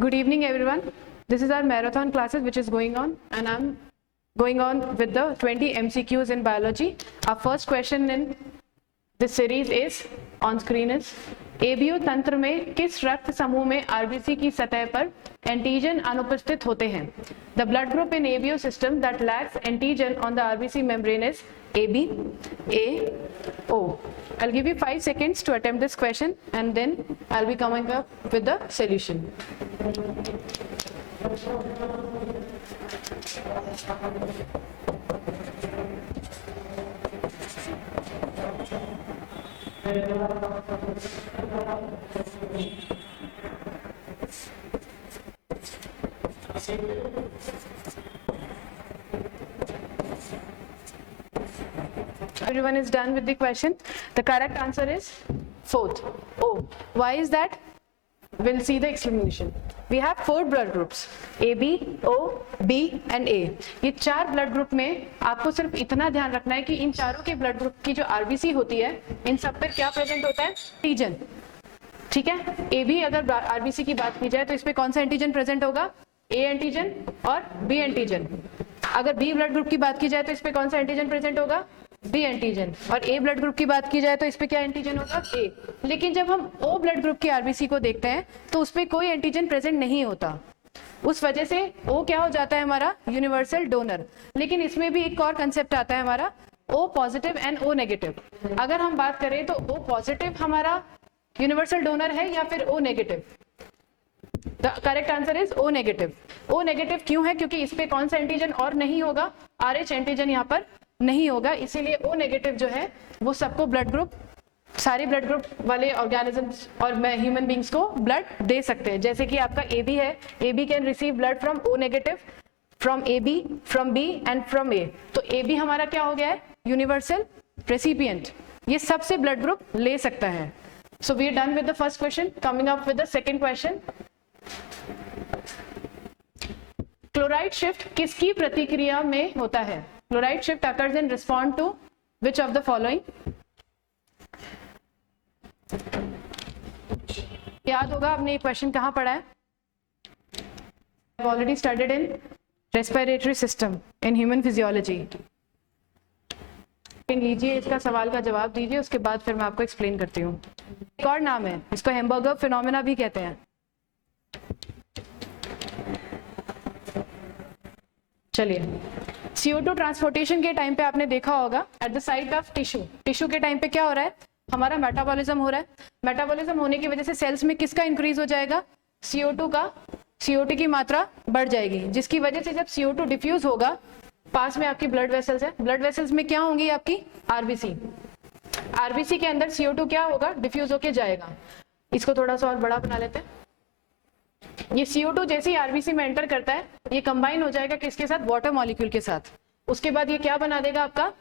Good evening, everyone. This is our marathon classes which is going on, and I'm going on with the 20 MCQs in biology. Our first question in this series is on screen is ABO तंत्र में किस रक्त समूह में RBC की सतह पर antigen अनुपस्थित होते हैं? The blood group in ABO system that lacks antigen on the RBC membrane is AB, A, O. I'll give you 5 seconds to attempt this question and then I'll be coming up with the solution. Everyone is done with the question. The correct answer is fourth, O. Why is that? We'll see the explanation. We have 4 blood groups, AB, O, B and A. ये 4 blood group में आपको सिर्फ इतना ध्यान रखना है कि इन चारों के ब्लड ग्रुप की जो आरबीसी होती है, इन सब पर क्या प्रेजेंट होता है? एंटीजन. ठीक है. AB अगर आरबीसी की बात की जाए तो इस पे कौन सा एंटीजन प्रेजेंट होगा? A एंटीजन और B एंटीजन. अगर B ब्लड ग्रुप की बात की जाए तो इस पे कौन सा एंटीजन प्रेजेंट होगा? B antigen. और ए ब्लड ग्रुप की बात की जाए तो इस पे क्या एंटीजन होगा? ए. लेकिन जब हम ओ ब्लड ग्रुप की आरबीसी को देखते हैं तो उस पे कोई एंटीजन प्रेजेंट नहीं होता. उस वजह से ओ क्या हो जाता है? हमारा यूनिवर्सल डोनर. लेकिन इसमें भी एक और कंसेप्ट आता है हमारा O positive and O negative. अगर हम बात करें तो ओ पॉजिटिव हमारा यूनिवर्सल डोनर है या फिर O negative? The correct answer is O negative. O negative क्यों है? क्योंकि इस पे कौन सा एंटीजन और नहीं होगा? RH एंटीजन यहाँ पर नहीं होगा. इसीलिए ओ नेगेटिव जो है वो सबको ब्लड ग्रुप, सारे ब्लड ग्रुप वाले ऑर्गेनिजम्स और ह्यूमन बींग्स को ब्लड दे सकते हैं. जैसे कि आपका AB है, AB can receive blood from O negative, from AB, from B and from A. तो AB हमारा क्या हो गया है? Universal recipient. ये सबसे ब्लड ग्रुप ले सकता है. So we are done with the first question. Coming up with the second question. Chloride shift किसकी प्रतिक्रिया में होता है? Chloride shift occurs in response to which of the following? याद होगा आपने ये क्वेश्चन कहाँ पढ़ा है? I've already studied in respiratory system in human physiology. लीजिए इसका सवाल का जवाब दीजिए, उसके बाद फिर मैं आपको एक्सप्लेन करती हूँ. एक और नाम है, इसको हेम्बर्गर फिनोमेना भी कहते हैं. चलिए, CO2 ट्रांसपोर्टेशन के टाइम पे आपने देखा होगा at the site of tissue के टाइम पे क्या हो रहा है? हमारा मेटाबॉलिज्म हो रहा है. मेटाबॉलिज्म होने की वजह से सेल्स में किसका इंक्रीज हो जाएगा? CO2 की मात्रा बढ़ जाएगी, जिसकी वजह से जब CO2 डिफ्यूज होगा, पास में आपकी ब्लड वेसल्स है, ब्लड वेसल्स में क्या होंगी? आपकी आरबीसी के अंदर CO2 क्या होगा? डिफ्यूज होके जाएगा. इसको थोड़ा सा और बड़ा बना लेते हैं. ये CO2 जैसे ही आरबीसी में एंटर करता है, ये कंबाइन हो जाएगा किसके साथ? वाटर मॉलिक्यूल के साथ. उसके बाद ये क्या बना देगा? आपका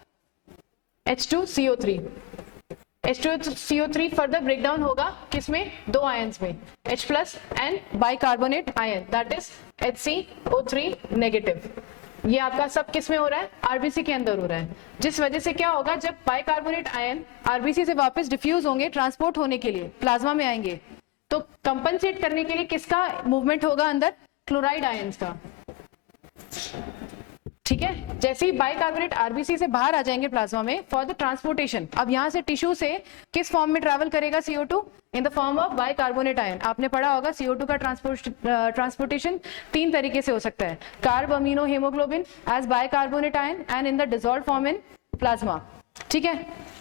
H2CO3. H2CO3 फर्दर ब्रेकडाउन होगा किसमें? 2 आयंस में, H+ and bicarbonate ion, that is HCO3 negative. ये आपका सब किस में हो रहा है? आरबीसी के अंदर हो रहा है. जिस वजह से क्या होगा? जब बाइकार्बोनेट आयन आरबीसी से वापस डिफ्यूज होंगे, ट्रांसपोर्ट होने के लिए प्लाज्मा में आएंगे, तो कंपनसेट करने के लिए किसका मूवमेंट होगा अंदर? क्लोराइड आयंस का. ठीक है. जैसे ही बाइकार्बोनेट आरबीसी से बाहर आ जाएंगे प्लाज्मा में फॉर द ट्रांसपोर्टेशन. अब यहाँ से टिश्यू से किस फॉर्म में ट्रैवल करेगा CO2? In the form of bicarbonate ion. आपने पढ़ा होगा CO2 का ट्रांसपोर्टेशन 3 तरीके से हो सकता है: carbamino haemoglobin as bicarbonate ion and in the dissolved form in plasma. ठीक है.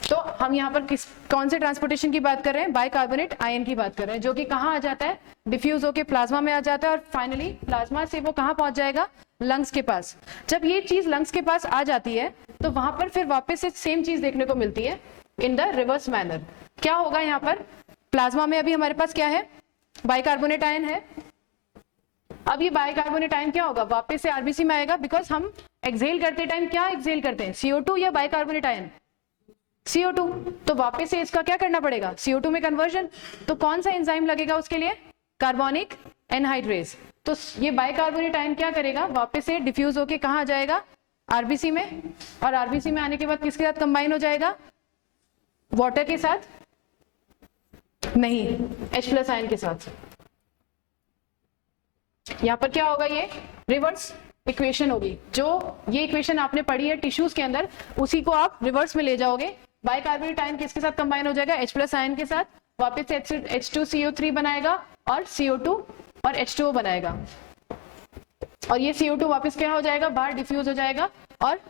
तो हम यहाँ पर कौन से ट्रांसपोर्टेशन की बात कर रहे हैं? बाइकार्बोनेट आयन की बात कर रहे हैं, जो कि कहाँ आ जाता है? डिफ्यूज होके प्लाज्मा में आ जाता है और फाइनली प्लाज्मा से वो कहाँ पहुंच जाएगा? लंग्स के पास. जब ये चीज लंग्स के पास आ जाती है तो वहां पर फिर वापस से सेम चीज देखने को मिलती है इन द रिवर्स मैनर. क्या होगा यहाँ पर? प्लाज्मा में अभी हमारे पास क्या है? बाइकार्बोनेट आयन है. अब ये बाइकार्बोनेट आयन क्या होगा? वापस से आरबीसी में आएगा, बिकॉज हम एक्सहेल करते टाइम क्या एक्सहेल करते हैं? CO2 या बाइकार्बोनेट आयन? CO2. तो वापस से इसका क्या करना पड़ेगा? CO2 में कन्वर्जन. तो कौन सा एंजाइम लगेगा उसके लिए? Carbonic anhydrase. तो ये बाइकार्बोनेट आयन क्या करेगा? वापस से डिफ्यूज होके कहाँ आ जाएगा? आरबीसी में. और आरबीसी में आने के बाद किसके साथ कंबाइन हो जाएगा? वाटर के साथ नहीं, H+ आयन के साथ. यहाँ पर क्या होगा, ये रिवर्स इक्वेशन होगी। जो ये इक्वेशन आपने पढ़ी है टिश्यूज के अंदर, उसी को आप रिवर्स में ले जाओगे। बाइकार्बोनेट आयन किसके साथ कंबाइन हो जाएगा, H+ आयन के साथ, वापस से H2CO3 बनाएगा और CO2 और H2O बनाएगा, और ये CO2 वापस क्या हो जाएगा, बाहर डिफ्यूज हो जाएगा और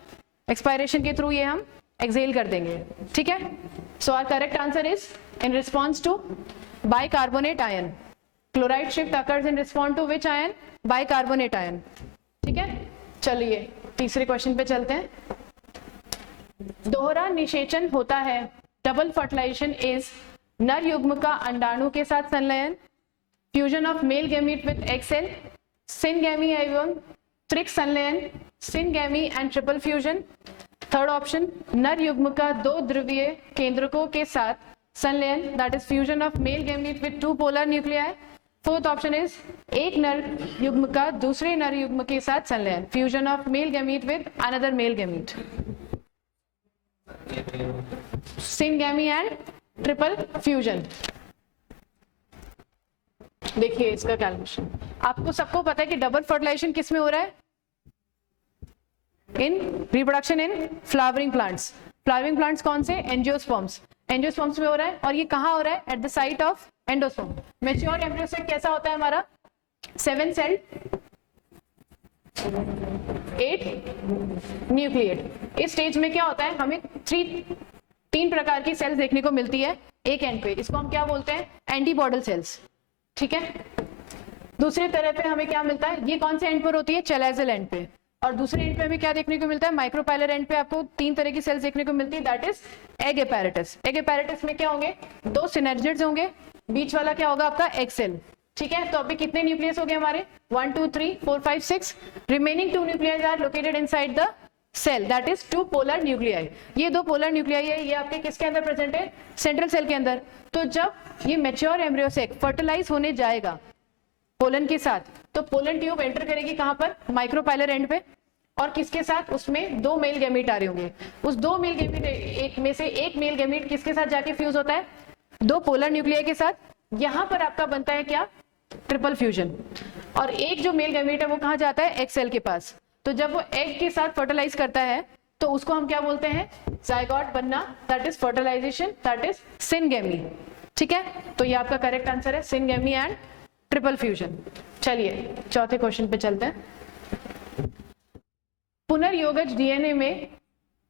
एक्सपायरेशन के थ्रू ये हम एक्सेल कर देंगे। ठीक है, so our correct answer is in response to bicarbonate ion, chloride shift occurs in response to which ion, bicarbonate ion. ठीक है, चलिए तीसरे क्वेश्चन पे चलते हैं। दोहरा निषेचन होता है, डबल फर्टिलाइजेशन इज नर युग्म का अंडाणु के साथ संलयन, fusion of male gamete with egg cell, syngamy एवं त्रिक संलयन, syngamy and triple fusion. Third option, नर युग्म का दो ध्रुवीय केंद्रकों के साथ संलयन, that is fusion of male gamete with two polar nuclei. Fourth option is एक नर युग्म का दूसरे नर युग्म के साथ संलयन, fusion of male gamete with another male gamete, syngamy and triple fusion. देखिए इसका कैलकुलेशन, आपको सबको पता है कि डबल फर्टिलाइजेशन किस में हो रहा है, इन reproduction in flowering plants. Flowering plants कौन से, एंजियोस्पर्म्स, एंजियोस्पर्म्स में हो रहा है, और ये कहाँ हो रहा है, at the site of endosperm. Mature embryo set कैसा होता है हमारा, 7 सेल 8 न्यूक्लिएट। इस स्टेज में क्या होता है, हमें 3 प्रकार की सेल्स देखने को मिलती है एक एंड पे, इसको हम क्या बोलते हैं, एंटीबॉडल सेल्स। ठीक है, दूसरी तरह पे हमें क्या मिलता है, ये कौन से एंड पर होती है, चैलेजल एंड पे, और दूसरे एंड पे हमें क्या देखने को मिलता है, माइक्रोपाइलर एंड पे आपको 3 तरह की सेल्स देखने को मिलती है, that is egg apparatus. Egg apparatus में क्या होंगे, 2 सिनर्जिड्स होंगे, बीच वाला क्या होगा आपका एग सेल। ठीक है, तो अभी कितने न्यूक्लियस हो गए हमारे, 1 2 3 4 5 6, remaining 2 nucleus are located inside the cell, that is 2 polar nuclei. ये 2 पोलर न्यूक्लियाई है, ये आपके किसके अंदर प्रेजेंट है, सेंट्रल सेल के अंदर। तो जब ये मैच्योर एम्ब्रियो सेक फर्टिलाइज होने जाएगा पोलन के साथ, तो पोलन ट्यूब एंटर करेगी कहां पर, माइक्रोपाइलर एंड पे, और किसके साथ, उसमें 2 मेल गैमीट आ रहे होंगे। उस 2 मेल गैमीट एक में से एक मेल गैमीट किसके साथ जाके फ्यूज होता है, 2 पोलर न्यूक्लियाई के साथ। यहां पर आपका बनता है क्या, ट्रिपल फ्यूजन, और एक जो मेल गैमीट है वो कहां जाता है, एग सेल के पास। तो जब वो एग के साथ फर्टिलाइज करता है तो उसको हम क्या बोलते हैं, जायगोट बनना, that is fertilisation, that is syngamy. ठीक है, तो ये आपका करेक्ट आंसर है, सिनगैमी एंड ट्रिपल फ्यूजन। चलिए चौथे क्वेश्चन पे चलते हैं। पुनर्योगज डीएनए में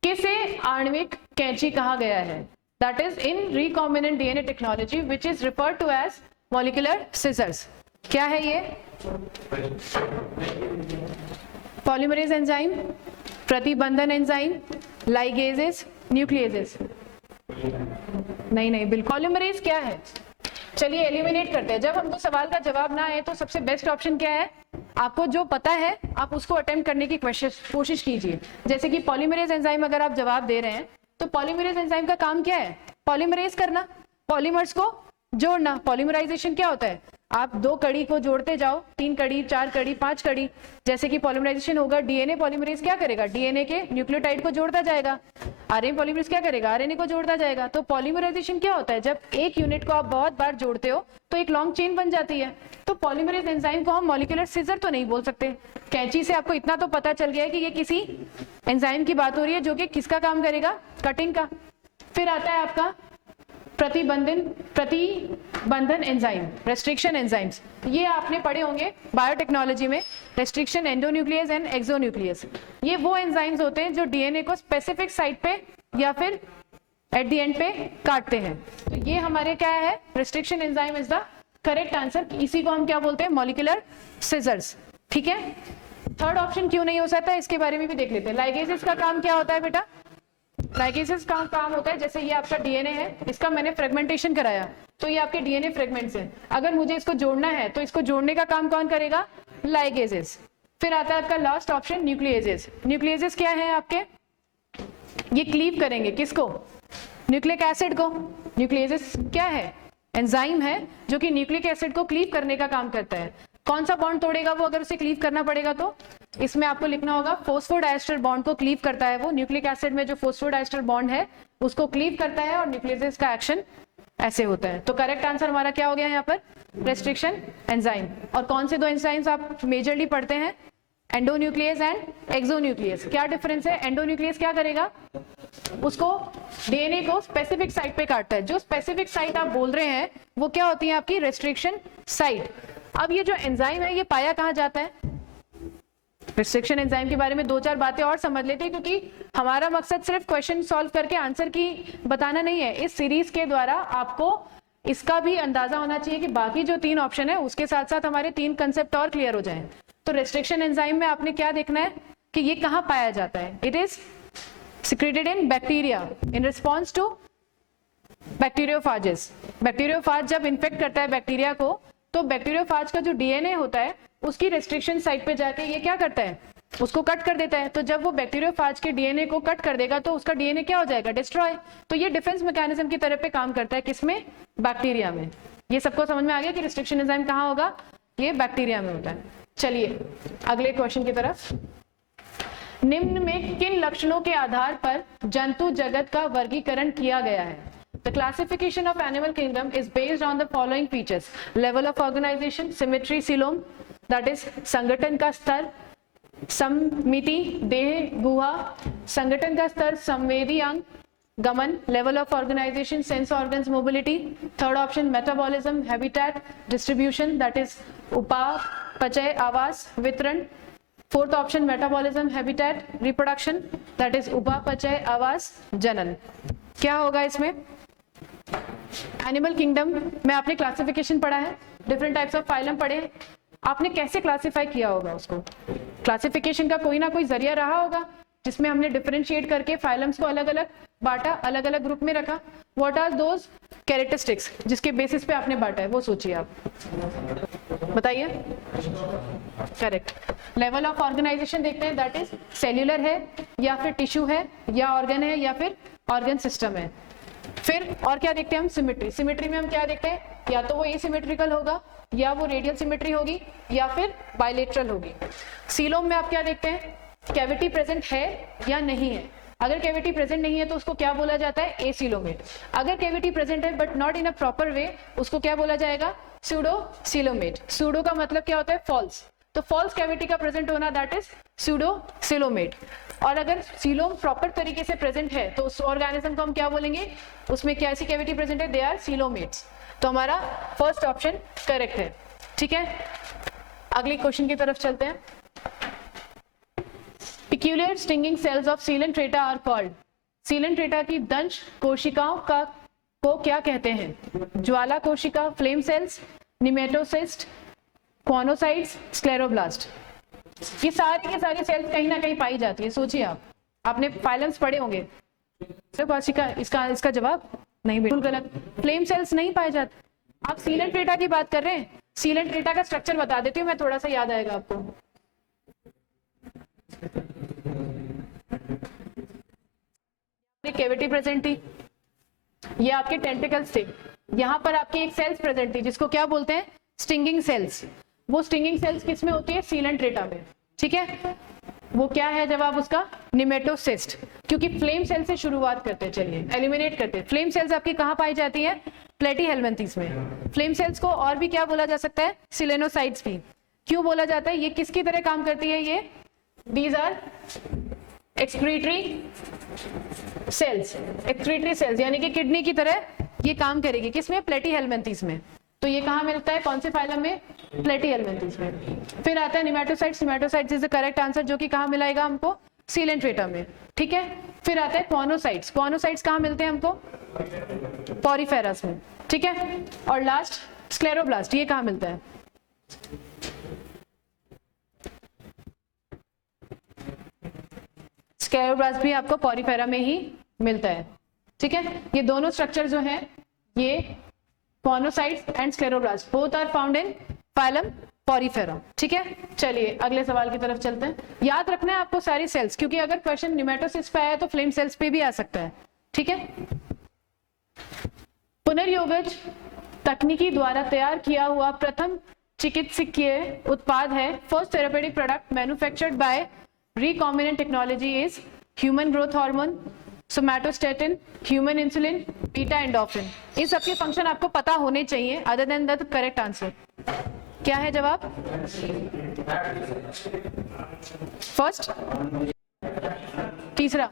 किसे आणविक कैंची कहा गया है, that is in recombinant DNA technology which is referred to as molecular scissors. क्या है ये, पॉलीमरेज एंजाइम, प्रतिबंधन एंजाइम, लाइगेजेस, न्यूक्लियेजेस। नहीं बिल्कुल, पॉलीमरेज क्या है, चलिए एलिमिनेट करते हैं। जब हमको सवाल का जवाब ना आए तो सबसे बेस्ट ऑप्शन क्या है, आपको जो पता है आप उसको अटेम्प्ट करने की कोशिश कीजिए। जैसे कि पॉलीमरेज एंजाइम अगर आप जवाब दे रहे हैं, तो पॉलीमरेज एंजाइम का काम क्या है, पॉलीमरेज करना, पॉलीमर्स को जोड़ना। पॉलीमराइजेशन क्या होता है, आप 2 कड़ी को जोड़ते जाओ, 3 कड़ी 4 कड़ी 5 कड़ी, जैसे कि पॉलीमराइजेशन होगा। डीएनए पॉलीमरेज क्या करेगा, डीएनए के न्यूक्लियोटाइड को जोड़ता जाएगा। आरएनए पॉलीमरेज क्या करेगा, आरएनए को जोड़ता जाएगा। तो पॉलीमराइजेशन क्या होता है, जब एक यूनिट को आप बहुत बार जोड़ते हो तो एक लॉन्ग चेन बन जाती है। तो पॉलीमरेज एंजाइम को हम मॉलिक्यूलर सीजर तो नहीं बोल सकते। कैंची से आपको इतना तो पता चल गया है कि ये किसी एंजाइम की बात हो रही है जो कि किसका काम करेगा, कटिंग का। फिर आता है आपका प्रतिबंधन एंजाइम, रेस्ट्रिक्शन एंजाइम्स। ये आपने पढ़े होंगे बायोटेक्नोलॉजी में, रेस्ट्रिक्शन एंडोन्यूक्लियस एंड एक्सोन्यूक्लियस। ये वो एंजाइम्स होते हैं जो डीएनए को स्पेसिफिक साइट पे या फिर एट द एंड पे काटते हैं। तो ये हमारे क्या है, restriction enzyme is the correct answer. इसी को हम क्या बोलते हैं, मॉलिक्यूलर सिजर्स। ठीक है, थर्ड ऑप्शन क्यों नहीं हो सकता, इसके बारे में भी देख लेते हैं। लाइगेसेस का काम क्या होता है बेटा, लाइगेसेस का काम होता है, जैसे ये आपका डीएनए है, इसका मैंने फ्रेगमेंटेशन कराया, तो ये आपके डीएनए फ्रेगमेंट्स हैं। अगर मुझे इसको जोड़ना है तो इसको जोड़ने का काम कौन करेगा, लाइगेसेस। फिर आता है आपका लास्ट ऑप्शन, न्यूक्लियेजेस। न्यूक्लियेजेस क्या है आपके, ये क्लीव करेंगे किसको, न्यूक्लिक एसिड को। न्यूक्लियेजेस क्या है, एंजाइम है जो कि न्यूक्लिक एसिड को क्लीव करने का काम करता है। कौन सा बॉन्ड तोड़ेगा वो, अगर उसे क्लीव करना पड़ेगा तो इसमें आपको लिखना होगा फोस्फोडाइस्टर बॉन्ड को क्लीव करता है वो। न्यूक्लिक एसिड में जो फोस्फोडाइस्टर बॉन्ड है उसको क्लीव करता है, और न्यूक्लियस का एक्शन ऐसे होता है। तो करेक्ट आंसर हमारा क्या हो गया यहाँ पर, रेस्ट्रिक्शन एंजाइम। और कौन से दो एंजाइम्स आप मेजरली पढ़ते हैं? Endonuclease and exonuclease. क्या डिफरेंस है? एंडोन्यूक्लियस क्या करेगा? उसको डीएनए को स्पेसिफिक साइट पे काटता है। जो स्पेसिफिक साइट आप बोल रहे हैं वो क्या होती है? आपकी रेस्ट्रिक्शन साइट। अब ये जो एंजाइम है ये पाया कहाँ जाता है? रेस्ट्रिक्शन एंजाइम के बारे में दो चार बातें और समझ लेते हैं, क्योंकि हमारा मकसद सिर्फ क्वेश्चन सॉल्व करके आंसर की बताना नहीं है। इस सीरीज के द्वारा आपको इसका भी अंदाजा होना चाहिए कि बाकी जो तीन ऑप्शन है उसके साथ साथ हमारे तीन कंसेप्ट और क्लियर हो जाएं। तो रेस्ट्रिक्शन एंजाइम में आपने क्या देखना है कि ये कहाँ पाया जाता है? It is secreted in bacteria in response to bacteriophages. Bacteriophage जब इन्फेक्ट करता है बैक्टीरिया को, तो बैक्टीरियोफाज का जो डीएनए होता है उसकी रेस्ट्रिक्शन साइट पे जाके ये क्या करता है? उसको कट कर देता है। तो जब वो बैक्टीरियोफाज के डीएनए को कट कर देगा तो उसका डीएनए क्या हो जाएगा? डिस्ट्रॉय। तो ये डिफेंस मैकेनिज्म की तरह पे काम करता है। किसमें? बैक्टीरिया में। ये सबको समझ में आ गया कि रेस्ट्रिक्शन एंजाइम कहाँ होगा? ये बैक्टीरिया में होता है। चलिए अगले क्वेश्चन की तरफ। निम्न में किन लक्षणों के आधार पर जंतु जगत का वर्गीकरण किया गया है? The classification of animal kingdom is based on the following features: level of organization, symmetry, coelom, that is संगठन का स्तर, समिति, देह, गुहा, संगठन का स्तर, संवेदी अंग, गमन, level of organization, sense organs, mobility. Third option metabolism, habitat, distribution, that is उपापचय, आवास, वितरण. Fourth option metabolism, habitat, reproduction, that is उपापचय, आवास, जनन. क्या होगा इसमें? एनिमल किंगडम में आपने क्लासिफिकेशन पढ़ा है, डिफरेंट टाइप्स ऑफ फाइलम पढ़े। आपने कैसे क्लासिफाई किया होगा उसको? क्लासिफिकेशन का कोई ना कोई जरिया रहा होगा जिसमें हमने डिफरेंशिएट करके फाइलम्स को अलग अलग बांटा, अलग अलग ग्रुप में रखा। व्हाट आर दोज कैरेक्टरिस्टिक्स जिसके बेसिस पे आपने बांटा है? वो सोचिए आप, बताइए। करेक्ट। लेवल ऑफ ऑर्गेनाइजेशन देखते हैं, दैट इज सेल्यूलर है या फिर टिश्यू है या ऑर्गन है या फिर ऑर्गन सिस्टम है। फिर और क्या देखते हैं हम? सिमेट्री। सिमेट्री में हम क्या देखते हैं? या तो वो एसिमेट्रिकल होगा या वो रेडियल सिमेट्री होगी या फिर बायलेटरल होगी। सीलोम में आप क्या देखते हैं? कैविटी प्रेजेंट है या नहीं है। अगर कैविटी प्रेजेंट नहीं है तो उसको क्या बोला जाता है? एसीलोमेट। अगर कैविटी प्रेजेंट है but not in a proper way, उसको क्या बोला जाएगा? Pseudo coelomate. सूडो का मतलब क्या होता है? फॉल्स। तो फॉल्स कैविटी का प्रेजेंट होना, दैट इज सूडो सीलोमेट। और अगर सीलोम प्रॉपर तरीके से प्रेजेंट है तो उस ऑर्गेनिज्म को हम क्या बोलेंगे? उसमें क्या ऐसी कैविटी प्रेजेंट है? They are coelomates. तो हमारा फर्स्ट ऑप्शन करेक्ट है। ठीक है, अगले क्वेश्चन की तरफ चलते हैं। Peculiar stinging cells of Coelenterata are called. Coelenterata की दंश कोशिकाओं का को क्या कहते हैं? ज्वाला कोशिका, फ्लेम सेल्स, निमेटोसिस्ट, कॉनोसाइट्स, स्क्लेरोब्लास्ट। ये सारी की सारी सेल्स कहीं ना कहीं पाई जाती है। सोचिए आप, आपने फाइलम्स पढ़े होंगे। कोशिका, इसका जवाब नहीं, बिल्कुल गलत। फ्लेम सेल्स नहीं पाए जाते। आप सीलेंट्रेटा की बात कर रहे हैं। सीलेंट्रेटा का स्ट्रक्चर बता देती हूँ मैं, थोड़ा सा याद आएगा आपको। कैविटी प्रेजेंट थी, ये आपके टेंटिकल्स थे। यहाँ पर आपकी एक सेल्स प्रेजेंट थी जिसको क्या बोलते हैं? Stinging cells. वो स्टिंगिंग सेल्स किस में होती है? सीलेंट्रेटा में। ठीक है, वो क्या है जवाब उसका? निमेटोसिस्ट। क्योंकि फ्लेम सेल से शुरुआत करते हैं, चलिए एलिमिनेट करते हैं। फ्लेम सेल्स आपकी कहाँ पाई जाती है? प्लेटीहेल्मिन्थेस में। फ्लेम सेल्स को और भी क्या बोला जा सकता है? सिलेनोसाइट्स भी। क्यों बोला जाता है? ये किसकी तरह काम करती है? ये these are excretory cells. Excretory cells यानी कि किडनी की तरह ये काम करेगी। किसमें? प्लेटीहेल्मिन्थेस में। तो ये कहाँ मिलता है? कौन से फाइलम में? प्लेटीहेल्मिन्थेस में। फिर आता है nematocytes. Nematocytes is the correct answer, जो कि कहाँ मिलाएगा हमको? सीलेंट्रेटा में। ठीक है, फिर आता है कॉनोसाइट्स। कॉनोसाइट्स कहाँ मिलते हैं हमको? पॉरीफेरस में। ठीक है, और लास्ट स्क्लेरोब्लास्ट, ये कहाँ मिलता है? स्क्लेरोब्लास्ट भी आपको पॉरीफेरा में ही मिलता है। ठीक है, ये दोनों स्ट्रक्चर जो हैं, ये choanocytes and scleroblast both are found in phylum Porifera. ठीक है, चलिए अगले सवाल की तरफ चलते हैं। याद रखना है आपको सारी सेल्स, क्योंकि अगर क्वेश्चन निमेटोसिस पे आया तो फ्लेम सेल्स पे भी आ सकता है। ठीक है, पुनर्योगज तकनीकी द्वारा तैयार किया हुआ प्रथम चिकित्सकीय उत्पाद है। First therapeutic product manufactured by recombinant technology is human growth hormone, somatostatin, human insulin, beta endorphin. इन सबके फंक्शन आपको पता होने चाहिए, other than that correct answer क्या है जवाब? फर्स्ट, तीसरा,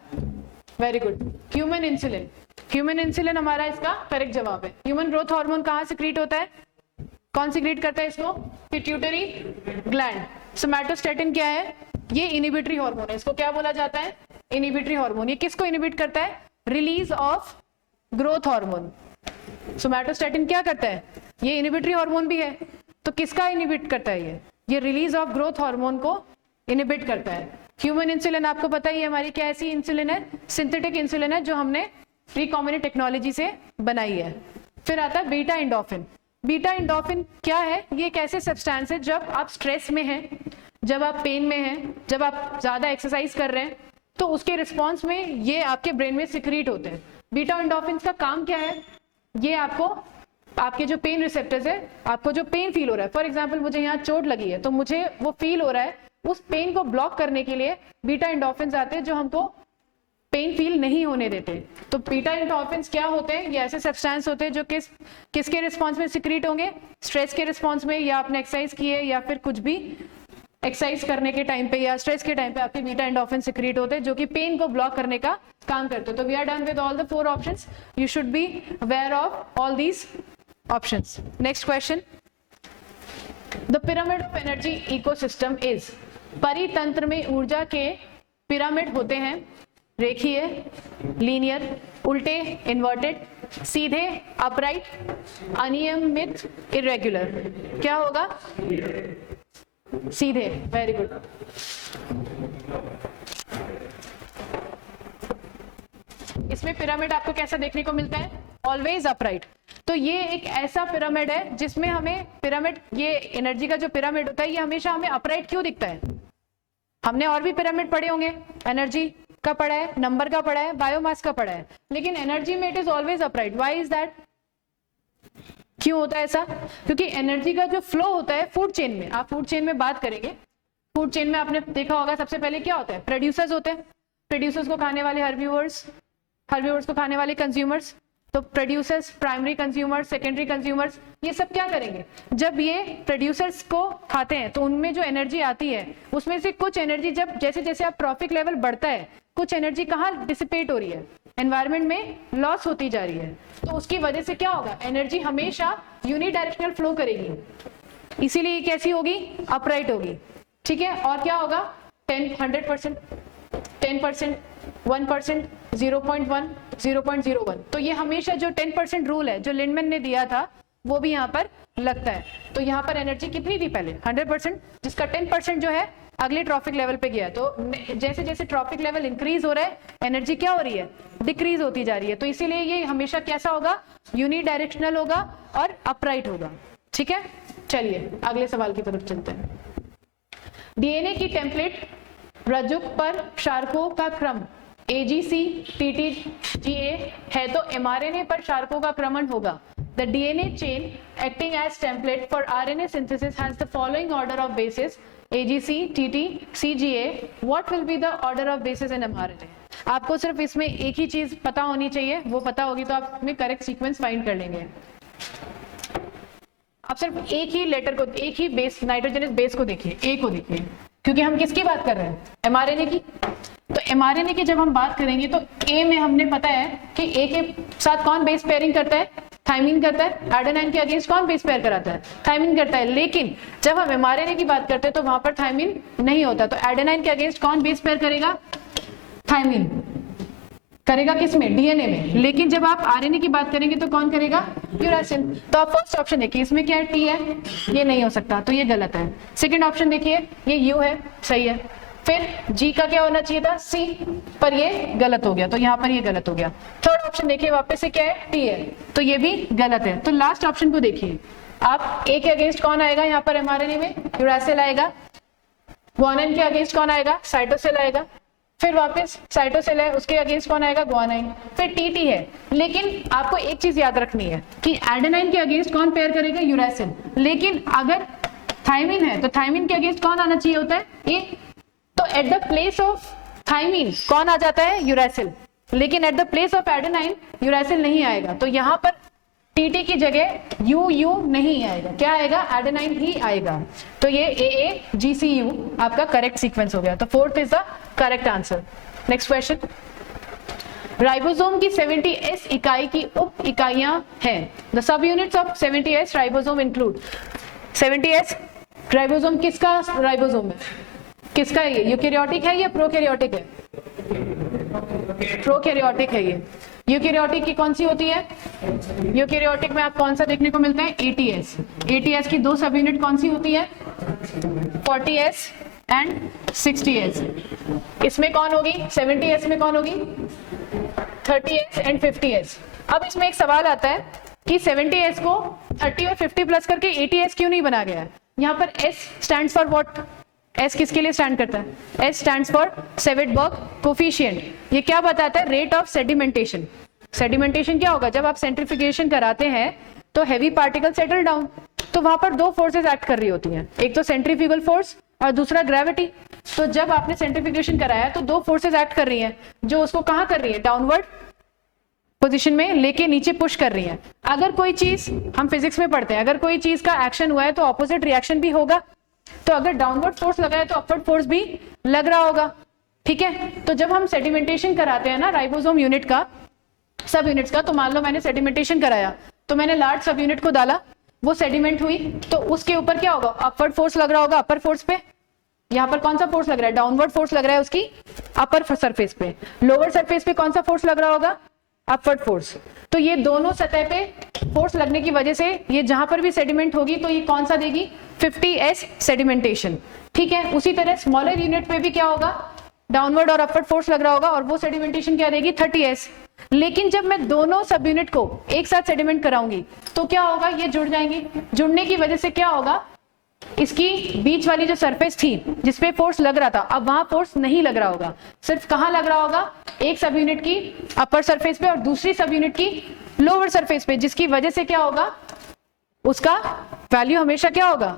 very good, human insulin. Human insulin हमारा इसका करेक्ट जवाब है। ह्यूमन ग्रोथ हार्मोन कहाँ सिक्रीट होता है? कौन सिक्रीट करता है इसको? Pituitary gland. सोमैटोस्टेटिन क्या है? ये इनिबिटरी हार्मोन है। इसको क्या बोला जाता है? Inhibitory hormone. ये किसको इनिबिट करता है? Release of growth hormone. Somatostatin क्या करता है? ये इनिबिटरी हार्मोन भी है, तो किसका इनिबिट करता है? ये रिलीज ऑफ ग्रोथ हार्मोन को इनिबिट करता है। ह्यूमन इंसुलिन आपको पता ही है हमारी क्या ऐसी इंसुलिन है? सिंथेटिक इंसुलिन है जो हमने रिकॉम्बिनेंट टेक्नोलॉजी से बनाई है। फिर आता है बीटा एंडोर्फिन। बीटा एंडोर्फिन क्या है? ये एक ऐसे सब्सटेंस है जब आप स्ट्रेस में हैं, जब आप पेन में हैं, जब आप ज्यादा एक्सरसाइज कर रहे हैं, तो उसके रिस्पॉन्स में ये आपके ब्रेन में सिक्रीट होते हैं। बीटा एंडोर्फिन का काम क्या है? ये आपको आपके जो पेन रिसेप्टर्स है, आपको जो पेन फील हो रहा है, फॉर एग्जाम्पल मुझे यहाँ चोट लगी है तो मुझे वो फील हो रहा है, उस पेन को ब्लॉक करने के लिए बीटा एंडोर्फिन्स आते हैं जो हमको पेन फील नहीं होने देते। तो बीटा एंडोर्फिन्स क्या होते हैं? ये ऐसे सब्सटेंस होते हैं जो किसके रिस्पॉन्स में सिक्रीट होंगे? स्ट्रेस के रिस्पॉन्स में, या आपने एक्सरसाइज की है या फिर कुछ भी एक्सरसाइज करने के टाइम पे या स्ट्रेस के टाइम पे आपके बीटा एंडोर्फिन सिक्रीट होते हैं जो कि पेन को ब्लॉक करने का काम करते हैं। तो we are done with all the 4 options. You should be aware of all these options. Next question, the pyramid of energy ecosystem is. परितंत्र में ऊर्जा के पिरामिड होते हैं, रेखीय, लीनियर, उल्टे, इन्वर्टेड, सीधे, अपराइट, अनियमित, इरेगुलर। क्या होगा? सीधे। Very good. इसमें पिरामिड आपको कैसा देखने को मिलता है? Always upright. तो ये एक ऐसा पिरामिड है जिसमें हमें पिरामिड, ये एनर्जी का जो पिरामिड होता है ये हमेशा हमें अपराइट क्यों दिखता है? हमने और भी पिरामिड पढ़े होंगे, एनर्जी का पढ़ा है, नंबर का पढ़ा है, बायोमास का पढ़ा है, लेकिन एनर्जी में it is always upright. Why is that? क्यों होता है ऐसा? क्योंकि एनर्जी का जो फ्लो होता है फूड चेन में, आप फूड चेन में बात करेंगे, फूड चेन में आपने देखा होगा सबसे पहले क्या होता है? प्रोड्यूसर्स होते हैं, प्रोड्यूसर्स को खाने वाले हर्बीवोर्स, हर्बीवोर्स को खाने वाले कंज्यूमर्स। तो producers, primary consumers, secondary consumers, ये सब क्या करेंगे? जब ये प्रोड्यूसर्स को खाते हैं तो उनमें जो एनर्जी आती है उसमें से कुछ एनर्जी, जब जैसे जैसे आप ट्रॉफिक लेवल बढ़ता है, कुछ एनर्जी कहाँ डिसिपेट हो रही है? एनवायरमेंट में लॉस होती जा रही है। तो उसकी वजह से क्या होगा? एनर्जी हमेशा यूनिडायरेक्शनल फ्लो करेगी, इसीलिए ये कैसी होगी? अपराइट होगी। ठीक है, और क्या होगा? 100%, 10%, 1%, 0.1, 0.01। तो ये हमेशा जो 10% रूल है जो लिंडमैन ने दिया था वो भी यहाँ पर लगता है। तो यहाँ पर एनर्जी कितनी थी पहले? 100%, जिसका 10% जो है अगले ट्रॉफिक लेवल पे गया। तो जैसे जैसे ट्रॉफिक लेवल इंक्रीज हो रहा है, एनर्जी क्या हो रही है? डिक्रीज होती जा रही है। तो इसीलिए ये हमेशा कैसा होगा? यूनिडायरेक्शनल होगा और अपराइट होगा। ठीक है, चलिए अगले सवाल की तरफ चलते हैं। डीएनए की टेम्पलेट रज्जुक पर क्षारकों का क्रम AGC TTGA है, तो mRNA पर क्षारकों का क्रमण होगा। The DNA chain acting as template for RNA synthesis has the following order of bases AGC TT CGA. What will be the order of bases in mRNA? आपको सिर्फ इसमें एक ही चीज पता होनी चाहिए, वो पता होगी तो आप में करेक्ट सीक्वेंस फाइंड कर लेंगे। आप सिर्फ एक ही लेटर को, एक ही बेस, नाइट्रोजनस बेस को देखिए, ए को देखिए, क्योंकि हम किसकी बात कर रहे हैं? mRNA की। तो mRNA की जब हम बात करेंगे तो ए में हमने पता है कि ए के साथ कौन बेस पेयरिंग करता है? थाइमिन करता है। एडेनाइन के अगेंस्ट कौन बेस पेयर कराता है? थाइमिन करता है। लेकिन जब हम mRNA की बात करते हैं तो वहां पर थाइमिन नहीं होता। तो एडेनाइन के अगेंस्ट कौन बेस पेयर करेगा? थाइमिन करेगा किसमें? डीएनए में। लेकिन जब आप आरएनए की बात करेंगे तो कौन करेगा? यूरासिल। तो आप फर्स्ट ऑप्शन देखिए, इसमें क्या है? टी है, ये नहीं हो सकता, तो ये गलत है। सेकंड ऑप्शन देखिए, ये यू है, सही है। फिर जी का क्या होना चाहिए था? सी, पर ये गलत हो गया, तो यहाँ पर ये गलत हो गया। थर्ड ऑप्शन देखिए, वापस से क्या है? टी है, तो ये भी गलत है। तो लास्ट ऑप्शन को देखिए आप, ए के अगेंस्ट कौन आएगा यहाँ पर? एमआरएनए में यूरासिल आएगा। ग्वानिन के अगेंस्ट कौन आएगा? साइटोसिल आएगा। फिर वापस साइटोसिल है, उसके अगेंस्ट कौन आएगा? ग्वानाइन। फिर टीटी है। लेकिन आपको एक चीज याद रखनी है कि एडेनाइन के अगेंस्ट कौन पेयर करेगा? यूरासिल। लेकिन अगर थाइमिन है तो थाइमिन के अगेंस्ट कौन आना चाहिए होता है? ए। तो at the place of thymine कौन आ जाता है? यूरासिल। लेकिन at the place of adenine uracil नहीं आएगा, तो यहाँ पर टीटी की जगह यू नहीं आएगा, क्या आएगा, एडेनाइन ही आएगा। तो ये AAGCU आपका करेक्ट सीक्वेंस हो गया। तो fourth is the correct answer. Next question, ribosome की 70S इकाई की उप इकाइयां हैं। The sub units of 70S ribosome include. 70S ribosome किसका राइबोसोम है, किसका है ये, यूकेरियोटिक है या प्रोकैरियोटिक है, प्रोकैरियोटिक है ये। यूकेरियोटिक की कौन सी होती है, यूकेरियोटिक में आप कौन सा देखने को मिलता है, ATS। ATS की दो सब यूनिट कौन सी होती है, 40S एंड 60S। इसमें कौन होगी, 70S में कौन होगी, 30S एंड 50S। अब इसमें एक सवाल आता है कि 70S को 30 और 50 प्लस करके 80S क्यों नहीं बना गया है। यहाँ पर S stands for what, S किसके लिए स्टैंड करता है, S स्टैंड्स फॉर सेविटबर्ग कोफिशिएंट। ये क्या बताता है, रेट ऑफ सेडिमेंटेशन। सेडिमेंटेशन क्या होगा, जब आप सेंट्रीफ्यूगेशन कराते हैं तो हैवी पार्टिकल सेटल डाउन, तो वहां पर दो फोर्सेस एक्ट कर रही होती हैं, एक तो सेंट्रीफ्यूगल फोर्स और दूसरा ग्रेविटी। तो जब आपने सेंट्रीफ्यूगेशन कराया तो दो फोर्सेस एक्ट कर रही हैं, जो उसको कहाँ कर रही है, डाउनवर्ड पोजीशन में लेके नीचे पुश कर रही है। अगर कोई चीज, हम फिजिक्स में पढ़ते हैं, अगर कोई चीज का एक्शन हुआ है तो ऑपोजिट रिएक्शन भी होगा। तो अगर डाउनवर्ड फोर्स लगा है तो अपवर्ड फोर्स भी लग रहा होगा, ठीक है। तो जब हम सेडिमेंटेशन कराते हैं ना राइबोसोम यूनिट का, सब यूनिट्स का, तो मान लो मैंने सेडिमेंटेशन कराया, तो मैंने लार्ज सब यूनिट को डाला, वो सेडिमेंट हुई, तो उसके ऊपर क्या होगा, अपवर्ड फोर्स लग रहा होगा अपर फोर्स पे। यहाँ पर कौन सा फोर्स लग रहा है, डाउनवर्ड फोर्स लग रहा है उसकी अपर सरफेस पे। लोअर सरफेस पे कौन सा फोर्स लग रहा होगा, अपवर्ड फोर्स। तो ये दोनों सतह पे फोर्स लगने की वजह से ये जहां पर भी सेडिमेंट होगी तो ये कौन सा देगी, 50S सेडिमेंटेशन, ठीक है। उसी तरह स्मॉलर यूनिट पे भी क्या होगा, डाउनवर्ड और अपवर्ड फोर्स लग रहा होगा और वो सेडिमेंटेशन क्या देगी, 30S। लेकिन जब मैं दोनों सब यूनिट को एक साथ सेडिमेंट कराऊंगी तो क्या होगा, ये जुड़ जाएंगी। जुड़ने की वजह से क्या होगा, इसकी बीच वाली जो सरफेस थी जिसपे फोर्स लग रहा था, अब वहां फोर्स नहीं लग रहा होगा, सिर्फ कहां लग रहा होगा, एक सब यूनिट की अपर सरफेस पे और दूसरी सब यूनिट की लोअर सरफेस पे, जिसकी वजह से क्या होगा, उसका वैल्यू हमेशा क्या होगा,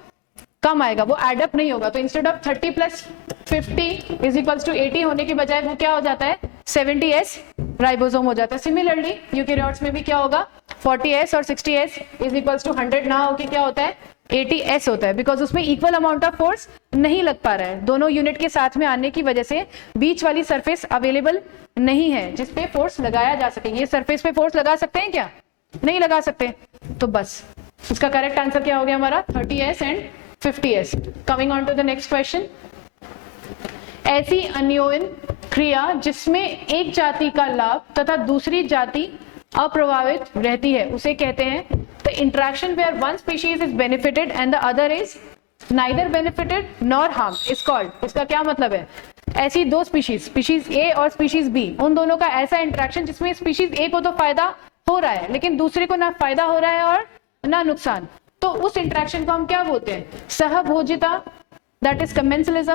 कम आएगा, वो एड अप नहीं होगा। तो instead of 30 plus 50 is equals to 80 होने के बजाय वो क्या हो जाता है, 70S राइबोसोम हो जाता है। सिमिलरली यूकेरियोट्स में भी क्या होगा, 40S और 60S इज इक्वल्स टू 100 ना होके क्या होता है, 80S होता है, बिकॉज उसमें इक्वल अमाउंट ऑफ फोर्स नहीं लग पा रहा है। दोनों यूनिट के साथ में आने की वजह से बीच वाली सरफेस अवेलेबल नहीं है जिसपे फोर्स लगाया जा सके। ये सरफेस पे फोर्स लगा सकते हैं क्या, नहीं लगा सकते। तो बस इसका करेक्ट आंसर क्या हो गया हमारा, 30S and 50S। Coming on to the next question, ऐसी अन्योन्य क्रिया जिसमें एक जाति का लाभ तथा दूसरी जाति अप्रभावित रहती है उसे कहते हैं the interaction where one species is benefited and the other is neither benefited nor harm is called. इसका क्या मतलब है, ऐसी दो स्पीशीज A और स्पीशीज B, उन दोनों का ऐसा इंटरेक्शन जिसमें स्पीशीज A को तो फायदा हो रहा है लेकिन दूसरे को ना फायदा हो रहा है और ना नुकसान, तो उस इंटरेक्शन को हम क्या बोलते हैं, सहभोजिता दैट इज कमेंसलिज्म,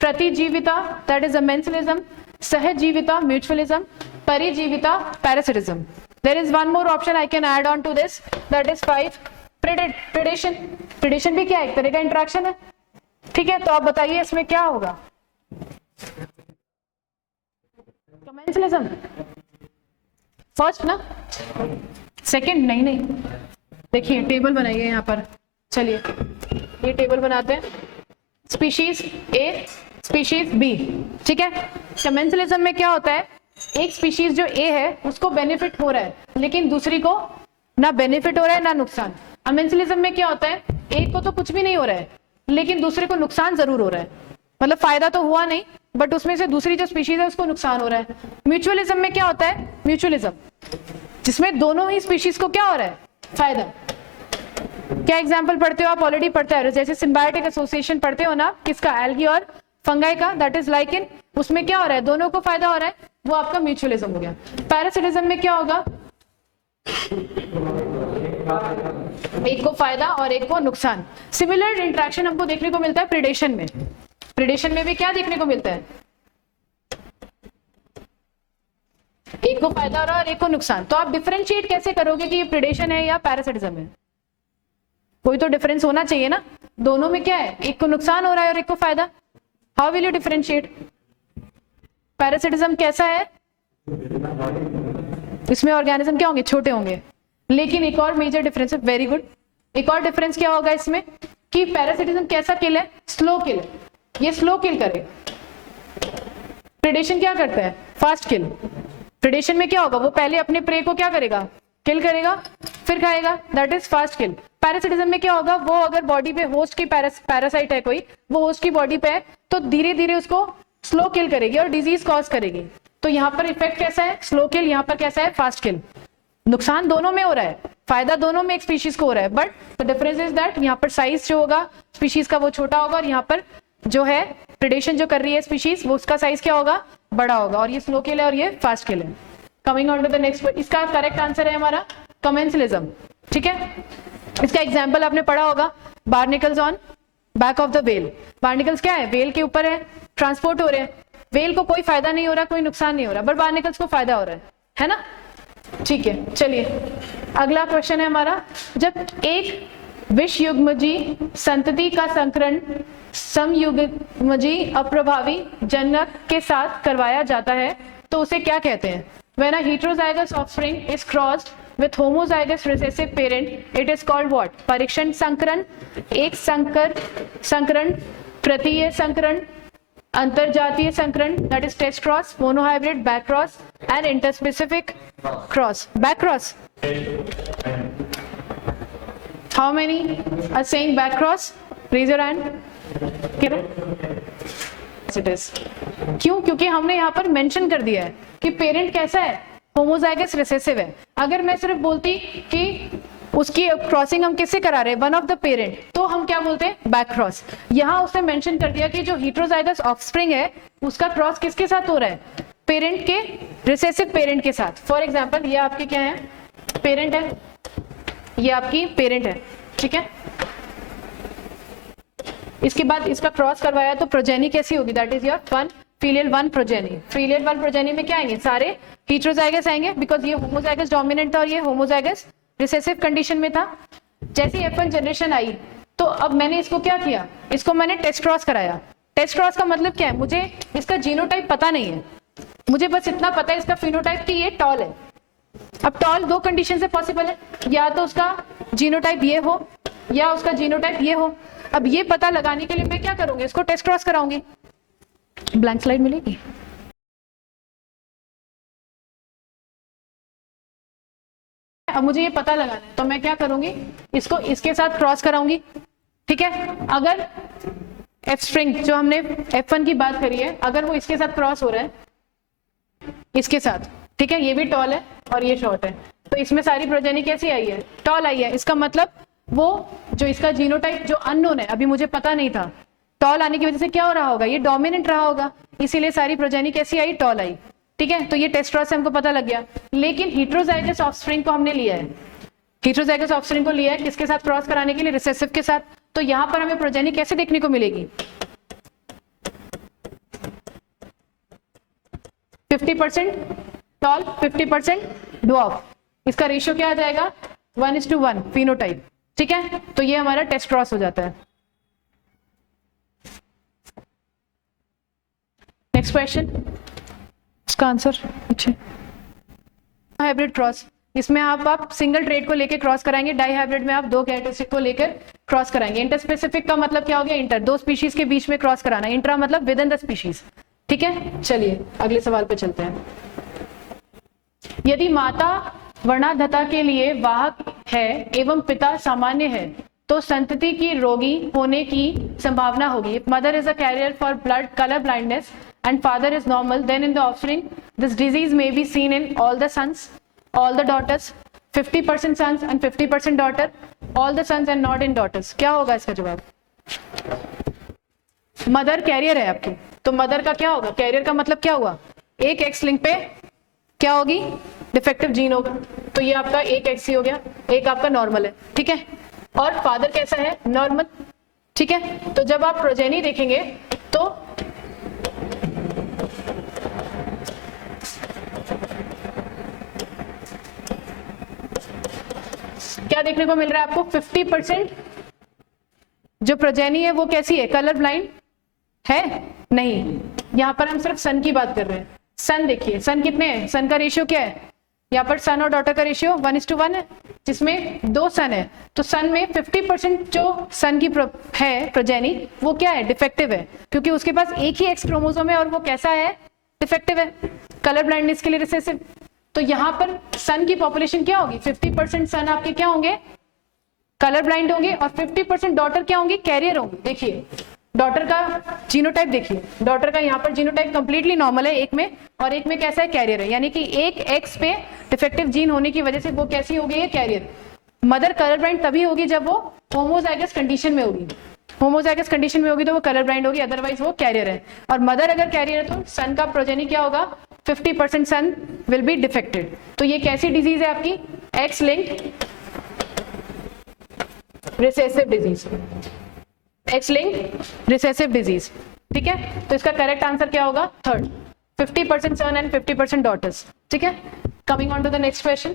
प्रतिजीविता दैट इज अमेंसलिज्म, सहजीविता म्यूचुअलिज्म, परिजीविता parasitism. There is one more option I can add on to this, that is 5 predation। predation भी क्या है, एक तरह का इंटरेक्शन है, ठीक है। तो आप बताइए इसमें क्या होगा, कमेंसलिज्म फर्स्ट ना, सेकंड नहीं। देखिए टेबल बनाइए यहाँ पर, चलिए ये टेबल बनाते हैं, स्पीशीज A स्पीशीज B, ठीक है। कमेंसलिज्म में क्या होता है, एक स्पीशीज जो A है उसको बेनिफिट हो रहा है लेकिन दूसरी को ना बेनिफिट हो रहा है ना नुकसान। अमेंसलिज्म में क्या होता है, एक को तो कुछ भी नहीं हो रहा है लेकिन दूसरे को नुकसान जरूर हो रहा है, मतलब फायदा तो हुआ नहीं बट उसमें से दूसरी जो स्पीशीज है उसको नुकसान हो रहा है। म्यूचुअलिज्म में क्या होता है, म्यूचुअलिज्म जिसमें दोनों ही स्पीशीज को क्या हो रहा है, फायदा। क्या एग्जाम्पल पढ़ते हो आप, ऑलरेडी पढ़ते हो, जैसे सिम्बायोटिक एसोसिएशन पढ़ते हो ना, किसका, एल्गी और फंगाई का, दैट इज लाइकेन, उसमें क्या हो रहा है, दोनों को फायदा हो रहा है, वो आपका म्यूचुअलिज्म हो गया। पैरासिटिज्म में क्या होगा, एक को फायदा और एक को नुकसान। सिमिलर इंटरेक्शन हमको देखने को मिलता है प्रीडेशन में। प्रीडेशन में भी क्या देखने को मिलता है, एक को फायदा हो रहा है और एक को नुकसान। तो आप डिफरेंशिएट कैसे करोगे कि ये प्रीडेशन है या पैरासिटिज्म है, कोई तो डिफरेंस होना चाहिए ना, दोनों में क्या है, एक को नुकसान हो रहा है और एक को फायदा। How will you differentiate, parasitism कैसा है, इसमें ऑर्गेनिज्म क्या होंगे, छोटे होंगे। लेकिन एक और मेजर डिफरेंस है, वेरी गुड, एक और डिफरेंस क्या होगा इसमें कि पैरासिटिज्म कैसा किल है, स्लो किल है, ये स्लो किल करेगा। प्रेडेशन क्या करता है, फास्ट किल। प्रेडेशन में क्या होगा, वो पहले अपने प्रे को क्या करेगा, किल करेगा, फिर खाएगा, that is fast kill. Parasitism में क्या होगा, वो अगर बॉडी पे होस्ट की पैरासाइट है कोई, वो होस्ट की बॉडी पे है तो धीरे धीरे उसको स्लो किल करेगी और डिजीज कॉज करेगी। तो यहाँ पर इफेक्ट कैसा है, स्लो किल, यहाँ पर कैसा है, फास्ट किल। नुकसान दोनों में हो रहा है, फायदा दोनों में एक स्पीशीज को हो रहा है, but the difference is that यहाँ पर साइज जो होगा स्पीशीज का वो छोटा होगा, और यहाँ पर जो है प्रेडेशन जो कर रही है स्पीशीज वो उसका साइज क्या होगा, बड़ा होगा। और ये स्लो किल है और ये फास्ट किल है। Coming on to the next, इसका करेक्ट आंसर है हमारा कमेंसलिज्म। ठीक है, इसका एग्जाम्पल आपने पढ़ा होगा, barnacles on back of the well. Barnacles क्या है, वेल के ऊपर है, ट्रांसपोर्ट हो रहे हैं, वेल को कोई फायदा नहीं हो रहा, कोई नुकसान नहीं हो रहा, बट बार्निकल्स को फायदा हो रहा है ना। ठीक है, चलिए अगला क्वेश्चन है हमारा, जब एक विषयुग्मजी संतति का संकरण समयुग्मजी अप्रभावी जनक के साथ करवाया जाता है तो उसे क्या कहते हैं। When a heterozygous offspring is crossed with homozygous recessive parent, it is called what? परीक्षण संकरण, एक संकरण, तृतीय संकरण, अंतरजातीय संकरण, that is test cross, monohybrid, back cross, and interspecific cross. Back cross. How many are saying back cross? Raise your hand. It is. क्यों? क्योंकि हमने यहाँ पर मेंशन कर दिया है कि पेरेंट कैसा है, होमोजाइगस रिसेसिव है। अगर मैं सिर्फ बोलती कि उसकी क्रॉसिंग हम किससे करा रहे हैं, वन ऑफ द पेरेंट, तो हम क्या बोलते हैं, बैक क्रॉस। यहाँ उसने मेंशन कर दिया कि जो हेटेरोजाइगस ऑफस्प्रिंग है उसका क्रॉस किसके साथ हो रहा है, पेरेंट के, रिसेसिव पेरेंट के साथ। फॉर एग्जाम्पल ये आपके क्या है, पेरेंट है, ये आपकी पेरेंट है, ठीक है। इसके बाद इसका क्रॉस करवाया तो प्रोजेनी कैसी होगी, that is your one filial one progeny. Filial one progeny में क्या आएंगे, सारे हेटेरोजाइगस आएंगे, बिकॉज ये होमोजाइगस डोमिनेंट था और ये होमोजाइगस रिसेसिव कंडीशन में था। जैसे F1 जनरेशन आई तो अब मैंने इसको क्या किया, इसको मैंने टेस्ट क्रॉस कराया। टेस्ट क्रॉस का मतलब क्या है, मुझे इसका जीनोटाइप पता नहीं है, मुझे बस इतना पता है इसका फिनोटाइप कि ये टॉल है। अब टॉल दो कंडीशन से पॉसिबल है, या तो उसका जीनोटाइप ये हो या उसका जीनोटाइप ये हो। अब ये पता लगाने के लिए मैं क्या करूंगी, इसको टेस्ट क्रॉस कराऊंगी। ब्लैंक स्लाइड मिलेगी, अब मुझे ये पता लगाना है तो मैं क्या करूंगी, इसको इसके साथ क्रॉस कराऊंगी, ठीक है। अगर एफ स्ट्रिंग जो हमने F1 की बात करी है, अगर वो इसके साथ क्रॉस हो रहा है इसके साथ, ठीक है, ये भी टॉल है और ये शॉर्ट है, तो इसमें सारी प्रोजेनी कैसी आई है, टॉल आई है। इसका मतलब वो जो इसका जीनोटाइप जो अननोन है, अभी मुझे पता नहीं था, टॉल आने की वजह से क्या हो रहा होगा, ये डोमिनेंट रहा होगा, इसीलिए सारी प्रोजेनी कैसी आई, टॉल आई, ठीक है। तो ये टेस्ट क्रॉस से हमको पता लग गया। लेकिन हेटेरोजाइगस ऑफस्प्रिंग को हमने लिया है, हेटेरोजाइगस ऑफस्प्रिंग को लिया है किसके साथ क्रॉस कराने के लिए, रिसेसिव के साथ। तो यहाँ पर हमें प्रोजेनी कैसे देखने को मिलेगी, 50% टॉल 50% ड्वार्फ। इसका रेशियो क्या आ जाएगा, 1:1 फिनोटाइप, ठीक है। तो ये हमारा टेस्ट क्रॉस हो जाता है। नेक्स्ट क्वेश्चन, इसका आंसर अच्छा, हाइब्रिड क्रॉस, इसमें आप सिंगल ट्रेट को लेकर क्रॉस कराएंगे, डाई हाइब्रिड में आप दो कैरेक्टरिस्टिक को लेकर क्रॉस कराएंगे। इंटरस्पेसिफिक का मतलब क्या हो गया, इंटर, दो स्पीशीज के बीच में क्रॉस कराना, इंट्रा मतलब विद इन द स्पीशीज, ठीक है। चलिए अगले सवाल पे चलते हैं। यदि माता वर्णांधता के लिए वाहक है एवं पिता सामान्य है तो संतति की रोगी होने की संभावना होगी। Mother is a carrier for blood colour blindness and father is normal, then in the offspring this disease may be seen in all the sons, all the daughters, 50% sons and 50% daughter, all the sons and not in daughters। क्या होगा इसका जवाब, mother career है आपकी, तो mother का क्या होगा, कैरियर का मतलब क्या हुआ, एक एक्स लिंक पे क्या होगी, डिफेक्टिव जीन होगा, तो ये आपका एक एक्स ही हो गया, एक आपका नॉर्मल है, ठीक है। और फादर कैसा है, नॉर्मल, ठीक है। तो जब आप प्रोजेनी देखेंगे तो क्या देखने को मिल रहा है आपको, 50% जो प्रोजेनी है वो कैसी है, कलर ब्लाइंड है नहीं। यहां पर हम सिर्फ सन की बात कर रहे हैं, सन देखिए, सन कितने हैं, सन का रेशियो क्या है, यहाँ पर सन और डॉटर का रेशियो 1:1 है, जिसमें 2 सन है। तो सन में 50% जो सन की है प्रोजेनी, वो क्या है, डिफेक्टिव है, क्योंकि उसके पास एक ही एक्स क्रोमोसोम है और वो कैसा है, डिफेक्टिव है, कलर ब्लाइंडनेस के लिए रिसेसिव। तो यहाँ पर सन की पॉपुलेशन क्या होगी, 50% सन आपके क्या होंगे, कलर ब्लाइंड होंगे, और 50% डॉटर क्या होंगी, कैरियर होंगे। देखिए डॉटर का जीनोटाइप देखिए, डॉटर का यहाँ पर जीनोटाइप कंप्लीटली नॉर्मल है एक में, और एक में कैसा है, कैरियर है, यानी कि एक एक्स पे डिफेक्टिव जीन होने की वजह से वो कैसी हो गई है, कैरियर। मदर कलर ब्लाइंड तभी होगी जब वो होमोजाइगस कंडीशन में होगी, होमोजाइगस कंडीशन में होगी तो वो कलर ब्लाइंड होगी, अदरवाइज वो कैरियर है। और मदर अगर कैरियर है तो सन का प्रोजेनी क्या होगा, 50% सन विल बी डिफेक्टेड। तो ये कैसी डिजीज है आपकी, x linked recessive disease, x linked recessive disease, ठीक है। तो इसका करेक्ट आंसर क्या होगा, थर्ड, 50% सन एंड 50% डॉटर्स, ठीक है। Coming on to the next question,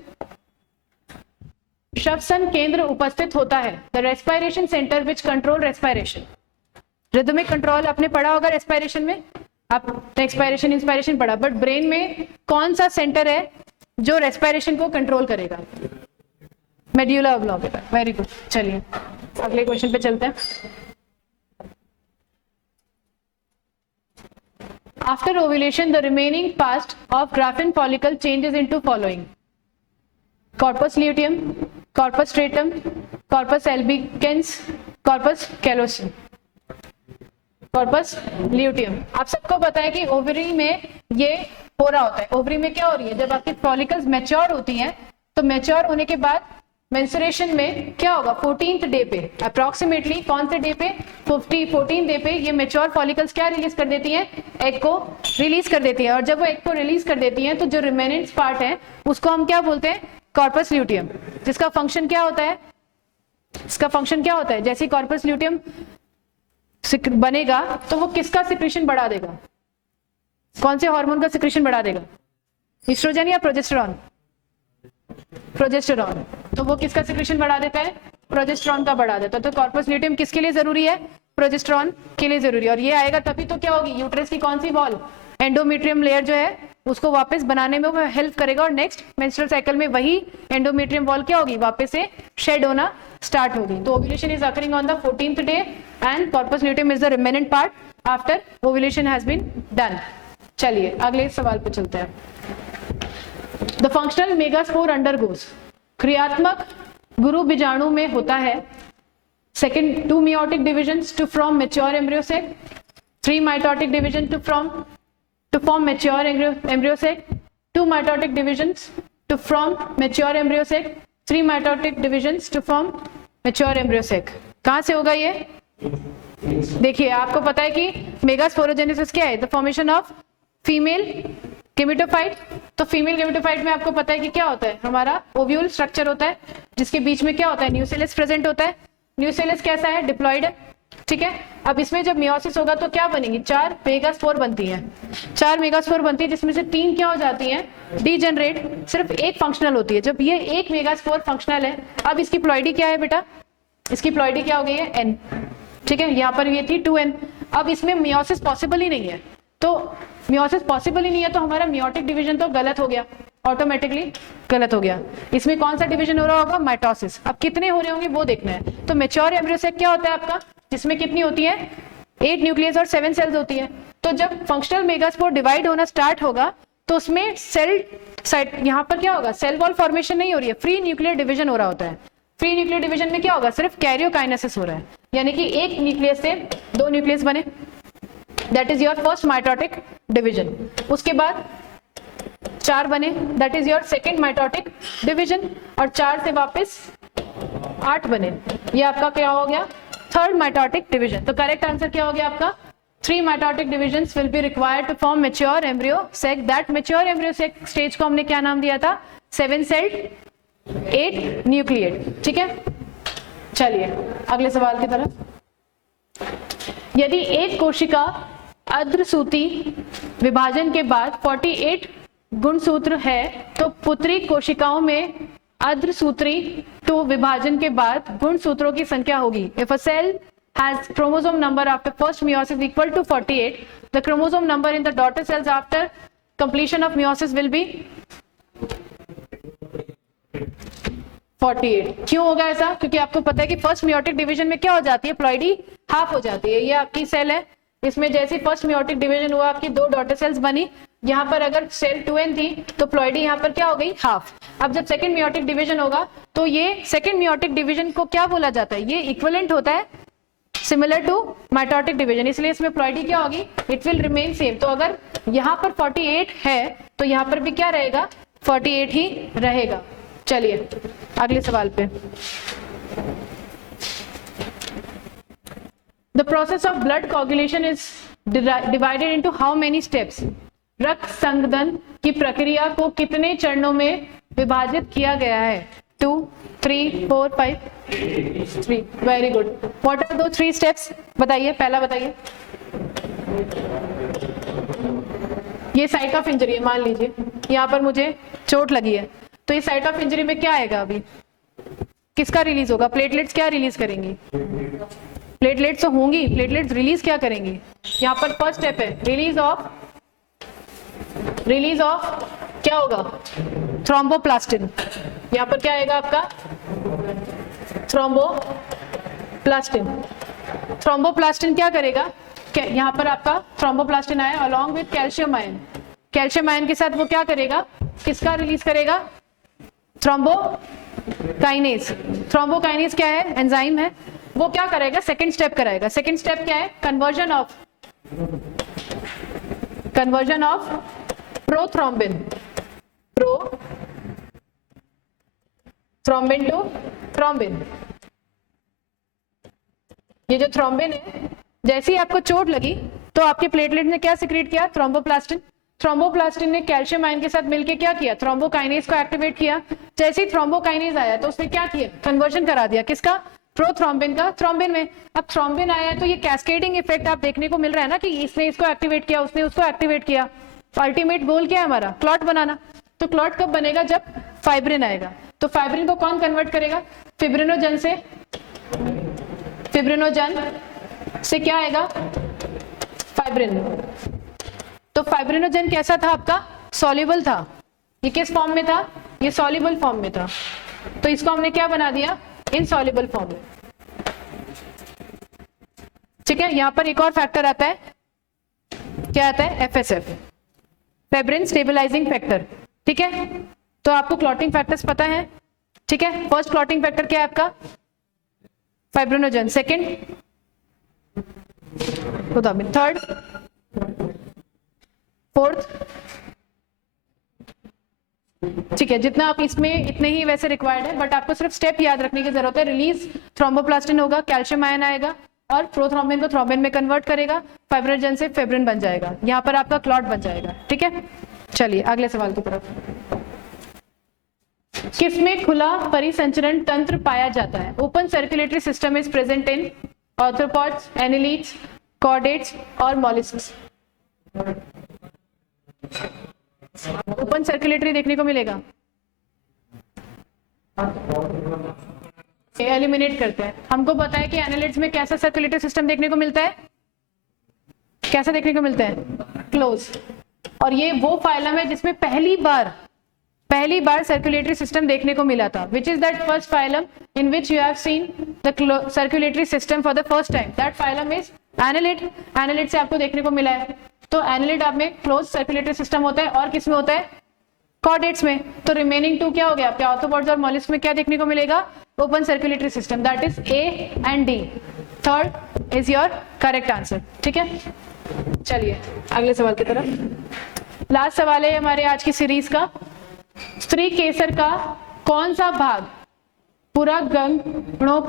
श्वसन केंद्र उपस्थित होता है, the respiration centre which control respiration. Rhythmic control आपने पढ़ा होगा रेस्पिरेशन में, आप एक्सपायरेशन इंस्पायरेशन पढ़ा, बट ब्रेन में कौन सा सेंटर है जो रेस्पिरेशन को कंट्रोल करेगा, मेड्यूला ऑब्लोंगेटा। वेरी गुड, चलिए अगले क्वेश्चन पे चलते हैं। After ovulation, the remaining part of Graafian follicle changes into following: corpus luteum, corpus stratum, corpus albicans, corpus callosum। corpus luteum, आप सबको पता है कि ओवरी में ये हो रहा होता है। ओवरी में क्या हो रही है, जब आपकी फॉलिकल्स मैच्योर होती हैं, तो मैच्योर होने के बाद मेंस्ट्रुएशन में क्या होगा, 14th डे पे अप्रोक्सीमेटली, कौन से डे पे, 14th डे पे ये मैच्योर फॉलिकल्स क्या रिलीज कर देती हैं, एग को रिलीज कर देती है। और जब वो एग को रिलीज कर देती हैं तो जो रिमेनेंट पार्ट है उसको हम क्या बोलते हैं, कॉर्पस ल्यूटियम, जिसका फंक्शन क्या होता है, इसका फंक्शन क्या होता है, जैसे कॉर्पस ल्यूटियम बनेगा तो वो किसका सिक्रेशन बढ़ा देगा, कौन से हार्मोन का सिक्रेशन बढ़ा देगा, एस्ट्रोजन या प्रोजेस्टेरॉन, प्रोजेस्टेरॉन। तो वो किसका सिक्रेशन बढ़ा देता है, प्रोजेस्टेरॉन का बढ़ा देता है। तो कॉर्पस ल्यूटियम किसके लिए जरूरी है, प्रोजेस्टेरॉन के लिए जरूरी है। और ये आएगा तभी तो क्या होगी, यूट्रस की कौन सी वॉल, एंडोमेट्रियम लेयर जो है उसको वापस बनाने में वो हेल्प करेगा, और नेक्स्ट मेंस्ट्रुअल साइकिल में वही एंडोमेट्रियम वॉल क्या होगी, वापस से शेड होना स्टार्ट होगी। तो ovulation is occurring on the 14th day and corpus luteum is the remnant part after ovulation has been done. चलिए अगले सवाल पे चलते हैं। द फंक्शनल मेगास्पोर अंडरगोस, क्रियात्मक गुरु बीजाणु में होता है, second 2 meiotic divisions to form mature embryo sac, 3 mitotic division to form mature embryo sac, 2 mitotic divisions to form mature embryo sac, 3 mitotic divisions to form mature embryo sac। कहां से होगा ये, देखिए आपको पता है कि मेगास्पोरोजेनेसिस क्या है, the formation of female gametophyte. तो फीमेल गेमेटोफाइट में आपको पता है कि क्या होता है, हमारा ओव्यूल स्ट्रक्चर होता है, जिसके बीच में क्या होता है, न्यूसेलस प्रेजेंट होता है। न्यूसेलस कैसा है, डिप्लॉइड है, ठीक है। अब इसमें जब मियोसिस होगा तो क्या बनेगी, 4 मेगास्पोर बनती हैं, 4 मेगास्पोर बनती है, जिसमें से 3 क्या हो जाती हैं, डीजेनरेट, सिर्फ एक फंक्शनल होती है। जब ये एक मेगास्पोर फंक्शनल है, अब इसकी प्लॉइडी क्या है बेटा, इसकी प्लॉइडी क्या हो गई है, n, ठीक है। यहाँ पर ये थी 2n, अब इसमें मियोसिस पॉसिबल ही नहीं है, तो मियोसिस पॉसिबल ही नहीं है तो हमारा मियोटिक डिवीजन तो गलत हो गया, ऑटोमेटिकली गलत हो गया। इसमें कौन सा डिवीजन हो रहा होगा, माइटोसिस। अब कितने हो रहे होंगे वो देखना है। तो मैच्योर एम्ब्रियो सेक क्या होता है आपका, जिसमें कितनी होती है, 8 न्यूक्लियस और 7 सेल्स होती है। तो जब फंक्शनल मेगास्पोर डिवाइड होना स्टार्ट होगा तो उसमें सेल साइट, यहाँ पर क्या होगा, सेल वॉल फॉर्मेशन नहीं हो रही है, फ्री न्यूक्लियर डिवीजन हो रहा होता है। फ्री न्यूक्लियर डिवीजन में क्या होगा, सिर्फ कैरियोकाइनेसिस हो रहा है, यानी कि एक न्यूक्लियस से 2 न्यूक्लियस बने, that is your first mitotic division. उसके बाद 4 बने, that is your second mitotic division, और 4 से वापस 8 बने, ये आपका क्या हो गया, थर्ड माइटोटिक डिवीजन। तो करेक्ट आंसर क्या हो गया आपका, 3 mitotic divisions will be required to form mature embryo sac. That mature embryo sac stage को हमने क्या नाम दिया था, 7 सेल्ड 8 न्यूक्लिएट, ठीक है। चलिए अगले सवाल की तरफ। यदि एक कोशिका अर्धसूत्री विभाजन के बाद 48 गुणसूत्र है, तो पुत्री कोशिकाओं में अर्धसूत्री तो विभाजन के बाद गुणसूत्रों की संख्या होगी। If a cell has chromosome number after first meiosis equal to 48, the chromosome number in the daughter cells after completion of meiosis will be 48. क्यों होगा ऐसा? क्योंकि आपको पता है कि फर्स्ट मियोटिक डिवीजन में क्या हो जाती है, प्लॉइडी हाफ हो जाती है. ये आपकी सेल है, इसमें जैसे फर्स्ट मियोटिक डिवीजन हुआ आपकी 2 डॉटर सेल्स बनी. यहाँ पर अगर सेल 2n थी तो प्लॉइडी यहाँ पर क्या हो गई, हाफ. अब जब सेकंड मियोटिक डिवीजन होगा तो ये सेकंड मियोटिक डिवीजन को क्या बोला जाता है, ये इक्विवेलेंट होता है सिमिलर टू माइटोटिक डिवीजन, इसलिए इसमें प्लॉइडी क्या होगी, इट विल रिमेन सेम. तो अगर यहाँ पर 48 है तो यहाँ पर भी क्या रहेगा, 48 ही रहेगा. चलिए अगले सवाल पे. The process of blood coagulation is divided into how many steps? रक्त संघनन की प्रक्रिया को कितने चरणों में विभाजित किया गया है? 2, 3, 4, 5, 3. Very good. व्हाट आर दो 3 स्टेप्स? बताइए, पहला बताइए. ये साइट ऑफ इंजरी है, मान लीजिए यहाँ पर मुझे चोट लगी है, तो ये साइट ऑफ इंजरी में क्या आएगा, अभी किसका रिलीज होगा, प्लेटलेट्स क्या रिलीज करेंगी, प्लेटलेट्स तो होंगी, प्लेटलेट्स रिलीज क्या करेंगी. यहाँ पर फर्स्ट स्टेप है रिलीज ऑफ क्या होगा, थ्रोम्बोप्लास्टिन. यहाँ पर क्या आएगा आपका, थ्रोम्बोप्लास्टिन. थ्रोम्बोप्लास्टिन क्या करेगा, यहाँ पर आपका थ्रोम्बोप्लास्टिन आया along with calcium ion. Calcium ion के साथ वो क्या करेगा, किसका रिलीज करेगा, थ्रोम्बोकाइनेज. थ्रोम्बोकाइनेज क्या है, एंजाइम है, वो क्या करेगा, सेकंड स्टेप कराएगा. सेकंड स्टेप क्या है, conversion of prothrombin to thrombin. ये जो थ्रोम्बिन है, जैसे ही आपको चोट लगी तो आपके प्लेटलेट ने क्या सिक्रीट किया, थ्रोम्बोप्लास्टिन. थ्रोम्बोप्लास्टिन ने कैल्शियम आयन के साथ मिलकर क्या किया, थ्रोम्बोकाइनेज को एक्टिवेट किया. जैसे ही थ्रोम्बोकाइनेज आया तो उसने क्या किया, कन्वर्जन करा दिया किसका, प्रोथ्रोम्बिन का थ्रोम्बिन में. अब थ्रोम्बिन आया है तो ये कैस्केडिंग इफेक्ट आप देखने को मिल रहा है ना, कि इसने इसको एक्टिवेट किया, उसने उसको एक्टिवेट किया. अल्टीमेट गोल क्या है हमारा, क्लॉट बनाना. तो क्लॉट कब बनेगा, जब फाइब्रिन आएगा. तो फाइब्रिन को कौन कन्वर्ट करेगा, फिब्रिनोजन से क्या आएगा, फाइब्रिन. तो फाइब्रिनोजन कैसा था आपका, सॉल्युबल था. ये किस फॉर्म में था, ये सॉल्युबल फॉर्म में था. तो इसको हमने क्या बना दिया, इनसॉल्युबल फॉर्म में. ठीक है. यहां पर एक और फैक्टर आता है, क्या आता है, FSF, फेब्रिन स्टेबलाइजिंग फैक्टर. ठीक है. तो आपको क्लॉटिंग फैक्टर्स पता है. ठीक है. फर्स्ट क्लॉटिंग फैक्टर क्या है आपका, फाइब्रिनोजन. Second third, fourth. ठीक है. जितना आप इसमें इतने ही वैसे रिक्वायर्ड है, बट आपको सिर्फ स्टेप याद रखने की जरूरत है. रिलीज थ्रोम्बोप्लास्टिन होगा, कैल्शियम आयन आएगा और प्रोथ्रोम्बिन को थ्रोम्बिन में कन्वर्ट करेगा, फाइब्रिनोजन से फेब्रिन बन जाएगा. यहाँ पर आपका क्लॉट बन जाएगा. ठीक है. चलिए अगले सवाल की तरफ. किसमें खुला परिसंचरण तंत्र पाया जाता है? Open circulatory system is present in arthropods, annelids, chordates और मॉलिस्क्स. ओपन सर्कुलेटरी देखने को मिलेगा. एलिमिनेट करते हैं. हमको पता है कि एनालिड्स में कैसा सर्कुलेटरी सिस्टम देखने को मिलता है, कैसा देखने को मिलता है, क्लोज. और ये वो फाइलम है जिसमें पहली बार सर्कुलेटरी सिस्टम देखने को मिला था. Which is that first phylum in which you have seen the circulatory system for the first time? That phylum is annelid. Annelid से आपको देखने को मिला है. तो एनालिड आप में क्लोज सर्कुलेटरी सिस्टम होता है, और किसमें होता है, कॉर्डेट्स में. तो रिमेनिंग 2 क्या हो गया आपके, आर्थ्रोपॉड्स और मॉलिस्क में क्या देखने को मिलेगा, open circulatory system. That is A and D. Third is your correct answer. ठीक है. चलिए अगले सवाल की तरफ. लास्ट सवाल है हमारे आज की सीरीज का. स्त्री केसर का कौन सा भाग पूरा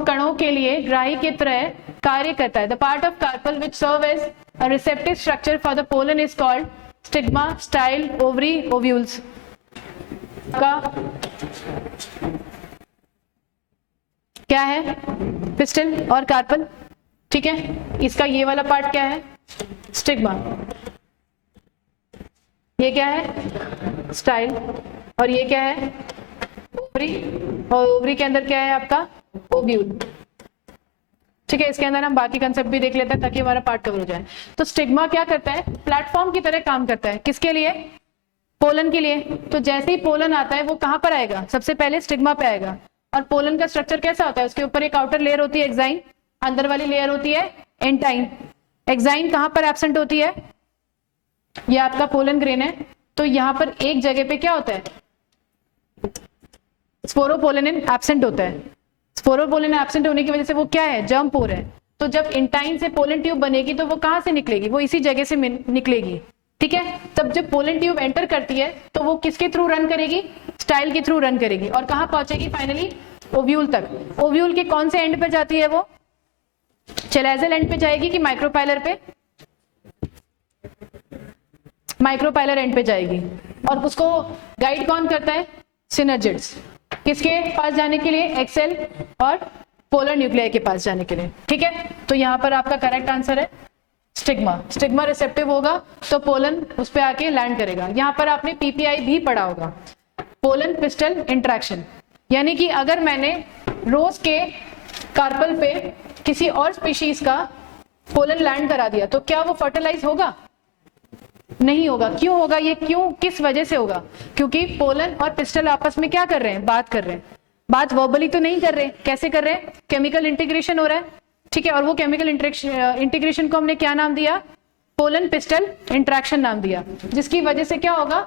कणों के लिए ग्राही की तरह कार्य करता है? The part of carpel which serve as a receptive structure for the pollen is called stigma, style, ovary, ovules. का क्या है, पिस्टल और कार्पल. ठीक है. इसका ये वाला पार्ट क्या है, स्टिग्मा. ये क्या है, स्टाइल. और ये क्या है, ओवरी. और ओवरी के अंदर क्या है आपका, ओव्यूल. ठीक है. इसके अंदर हम बाकी कंसेप्ट भी देख लेते हैं ताकि हमारा पार्ट कवर हो जाए. तो स्टिग्मा क्या करता है, प्लेटफॉर्म की तरह काम करता है. किसके लिए, पोलन के लिए, तो जैसे ही पोलन आता है वो कहाँ पर आएगा, सबसे पहले स्टिग्मा पे आएगा। और पोलन का स्ट्रक्चर कैसा होता है, उसके ऊपर एक आउटर लेयर होती है एक्साइन, अंदर वाली लेयर होती है एंटाइन। एक्साइन कहाँ पर एब्सेंट होती है, ये आपका पोलन ग्रेन है, तो यहाँ पर एक जगह पे क्या होता है, स्पोरोपोलेनिन एब्सेंट होता है। स्पोरोपोलेनिन एब्सेंट होने की वजह से वो क्या है, जर्म पोर है। तो जब इंटाइन से पोलन ट्यूब बनेगी तो वो कहाँ से निकलेगी, वो इसी जगह से निकलेगी, ठीक है। तब जब पोलन ट्यूब एंटर करती है तो वो किसके थ्रू रन करेगी, स्टाइल के थ्रू रन करेगी, और कहाँ पहुंचेगी फाइनली, ओव्यूल तक। ओव्यूल के कौन से एंड पे जाती है वो, चैलेजल एंड पे जाएगी कि माइक्रोपाइलर पे, माइक्रोपाइलर एंड पे जाएगी। और उसको गाइड कौन करता है, सिनर्जिड्स, किसके पास जाने के लिए, एक्सेल और पोलर न्यूक्लियाई के पास जाने के लिए, ठीक है। तो यहाँ पर आपका करेक्ट आंसर है स्टिग्मा। स्टिग्मा रिसेप्टिव होगा तो पोलन उस पे आके लैंड करेगा। यहाँ पर आपने पीपीआई भी पढ़ा होगा, पोलन पिस्टल इंट्रैक्शन, यानी कि अगर मैंने रोज के कार्पल पे किसी और स्पीशीज का पोलन लैंड करा दिया तो क्या वो फर्टिलाइज होगा, नहीं होगा। क्यों होगा ये, क्यों, किस वजह से होगा, क्योंकि पोलन और पिस्टल आपस में क्या कर रहे हैं, बात कर रहे हैं। बात वर्बली तो नहीं कर रहे, कैसे कर रहे हैं, केमिकल इंटीग्रेशन हो रहा है, ठीक है। और वो केमिकल इंटीग्रेशन को हमने क्या नाम दिया, पोलन पिस्टल इंट्रैक्शन नाम दिया, जिसकी वजह से क्या होगा,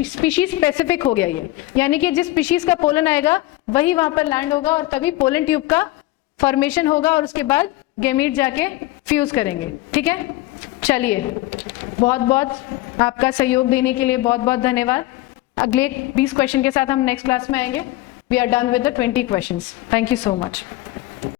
स्पीशीज स्पेसिफिक हो गया ये, यानी कि जिस स्पीशीज का पोलन आएगा वही वहां पर लैंड होगा और तभी पोलन ट्यूब का फॉर्मेशन होगा और उसके बाद गैमीट जाके फ्यूज करेंगे, ठीक है। चलिए, बहुत बहुत आपका सहयोग देने के लिए बहुत बहुत धन्यवाद। अगले 20 क्वेश्चन के साथ हम नेक्स्ट क्लास में आएंगे। We are done with the 20 questions. Thank you so much.